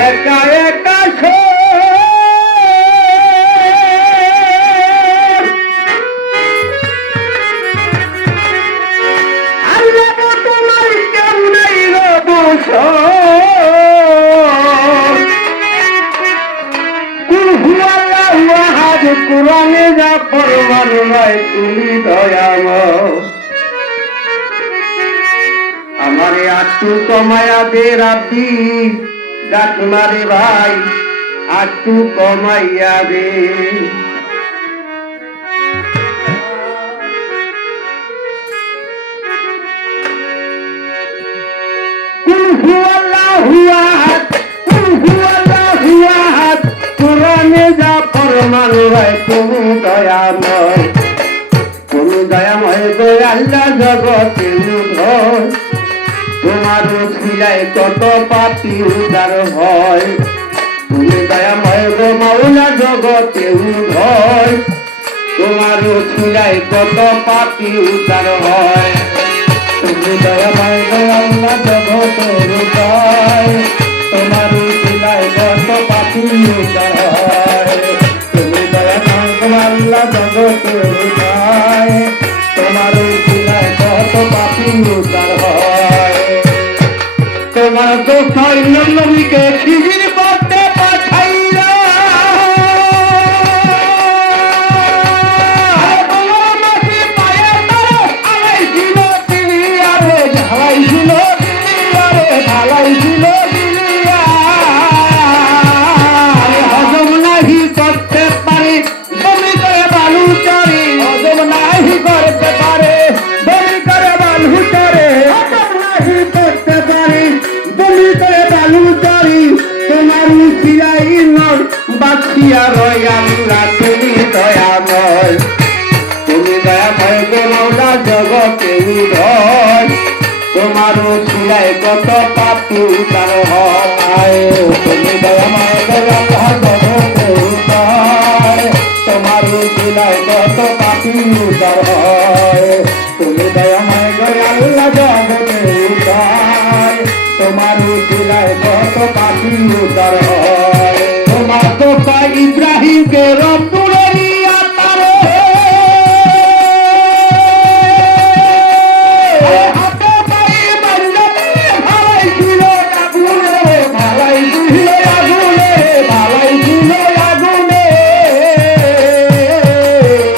একা একা কোরআনে যা ফরমান নয় তুমি দয়াময় আমারে আটটু কমায়া দে রাব্বি ডাকনারে ভাই আটটু কমাইয়া দে কোরআনে যা ফরমান হয় তুমি দয়াময় তুমি দয়াময় গো আল্লাহ জগতে উদ্ধার তোমার ছিলায় কত পাপি উদ্ধার হয় তুমি দয়াময় গো মাওলা জগতে উদ্ধার তোমার ছিলায় কত পাপি উদ্ধার হয় তুমি দয়াময় গো আল্লাহ জগতে উদ্ধার তোমার ছিলায় কত পাপি উদ্ধার হয় তুমি দয়াময় গো আল্লাহ জগতে উদ্ধার তোমার ছিলায় কত পাপি উদ্ধার হয় তোমার তো সৈন্য নবীকে খিজির করতে পাঠাইলা হজম নাহি করতে পারে বমি করে বালু চরে হজম নাহি করতে পারে বমি করে বালু চরে হজম নাহি করতে পারে বমি করে বালু চরি তোমার শিলাই নর বাঁচিয়া রয় আল্লাহ তুমি দয়াময় তুমি দয়াময় গো মাওলা জগতে উদ্ধার তোমার শিলায় কত পাপি উদ্ধার হয় তুমি দয়াময় গো আল্লাহ জগতে উদ্ধার তোমার শিলায় কত পাপি উদ্ধার হয় তুমি দয়াময় গো আল্লাহ জগতে উদ্ধার তোমার শিলায় কত পাপি উদ্ধার হয় তোমার তোতা ইব্রাহিমকে রব্বুলেরিয়া তারে হাতে পায়ে বান্ধবে ভালাই ছিল আগুনে ভালাই ছিল আগুনে ভালাই ছিল আগুনে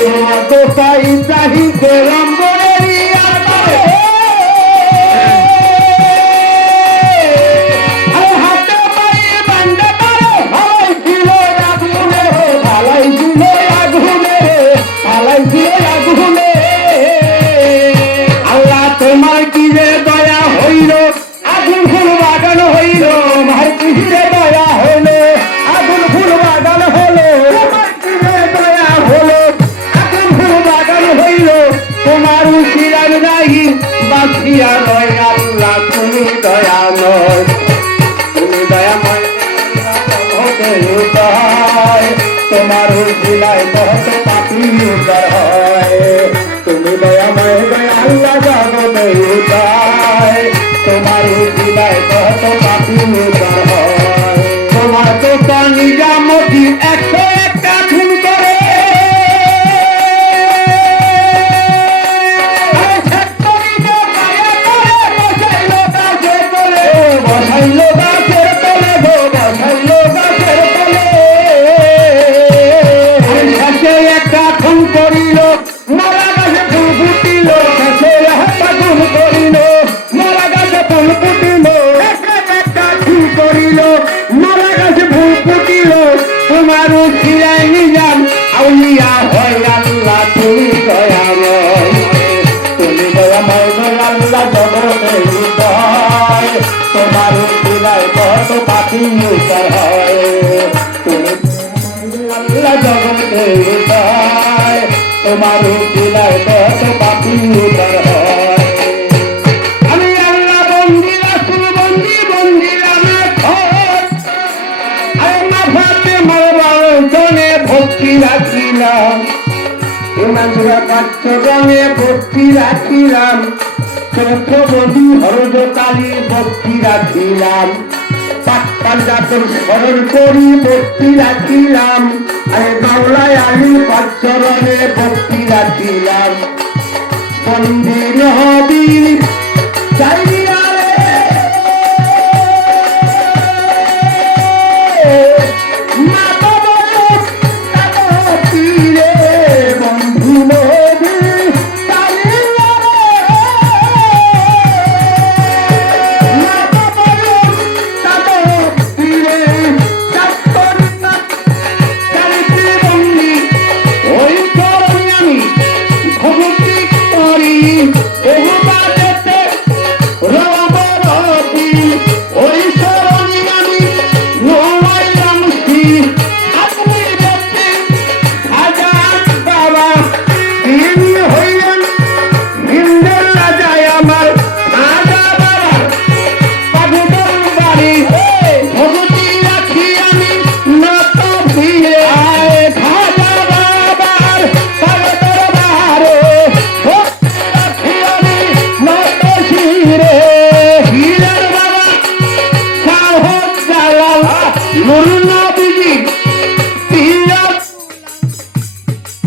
তোমার তোতা ইব্রাহিমকে রব্বুলেরিয়া তারে আল্লাহ তোমার কি যে দয়া হইল আগুন ফুল বাগান হইল আমার কি যে দয়া হলো আগুন ফুল বাগান হলো তোমার কি যে দয়া হলো আগুন ফুল বাগান হইল তোমার উশিরার নাহি বাঁচিয়া রয় আল্লাহ তুমি দয়াময় তুমি দয়াময় তোমার উশিলায় কত পাপি উদ্ধার হয় তুমি দয়াময় আল্লাহ জগতে উদ্ধার তোমার উশিলায় কত পাপি উদ্ধার হয় তোমার তো নিজামতি 101টা খুন করে বসাইল গাছের তলে গো বসাইল গাছের তলে শেষে একটা খুন করিল মারা গাছে ফুল ফুটিল শেষে একটা খুন করিল মারা গাছে ফুল ফুটিল একটা খুন করিল মারা গাছে ফুল ফুটিল তোমার উঠিয়াই নিজাম আউলিয়া হয় আল্লাহ তুমি দয়াময় তুমি দয়াময় আল্লাহ জগতে উদ্ধার তোমার উঠিলায় কত পাপি উদ্ধার হয় তুমি আল্লাহ জগতে উদ্ধার তোমার উঠিলায় কত পাপি উদ্ধার হয় আমি আল্লাহ বন্দি রাসূল বন্দি বন্দি রামের ঘর আরে মাফাতে মারবার জনে ভক্তি রাখিলাম ইমানসুরা 5 রঙে ভক্তি রাখিলাম চতুর্থ বধূ হরজ কালী ভক্তি রাখিলাম পাঞ্জাতন স্মরণ করি ভক্তি রাখিলাম আরে বাংলায় আলী পাঁচরণে ভক্তি রাখিলাম মন্দির হবির চাইনি